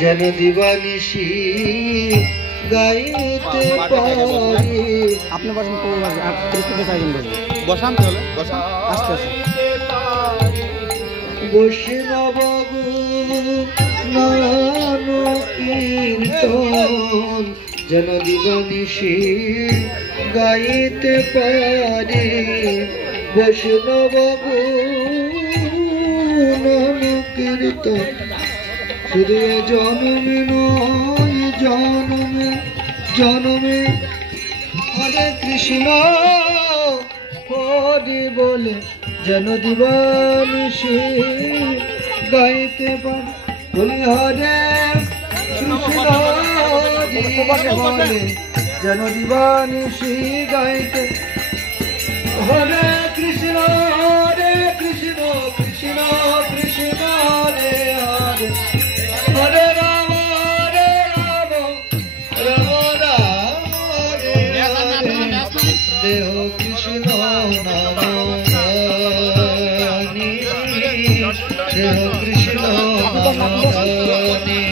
যেন দিবানিশি গাইতে পারি। আপনি বসেন, আর 30 মিনিট আয়োজন করবেন। বসান তাহলে, বসান আস্তে আস্তে। বৈষ্ণবগু নাম কীর্তন যেন দিবানিশি গাইতে পারি। বৈষ্ণবগু নাম কীর্তন শুধু জন্মে নয়, জন্মে জন্মে হরে কৃষ্ণ হরি বলে যেন দিবানিশি গাইতে পারি। বলি হরে কৃষ্ণ হরি বলে যেন দিবানিশি গাইতে। হরে কৃষ্ণ কৃষ্ণ কৃষ্ণ হরে হরে, হরে রাম রাম রাম হরে হরে। দেহ কৃষ্ণ নামানি, দেহ কৃষ্ণ নামানি।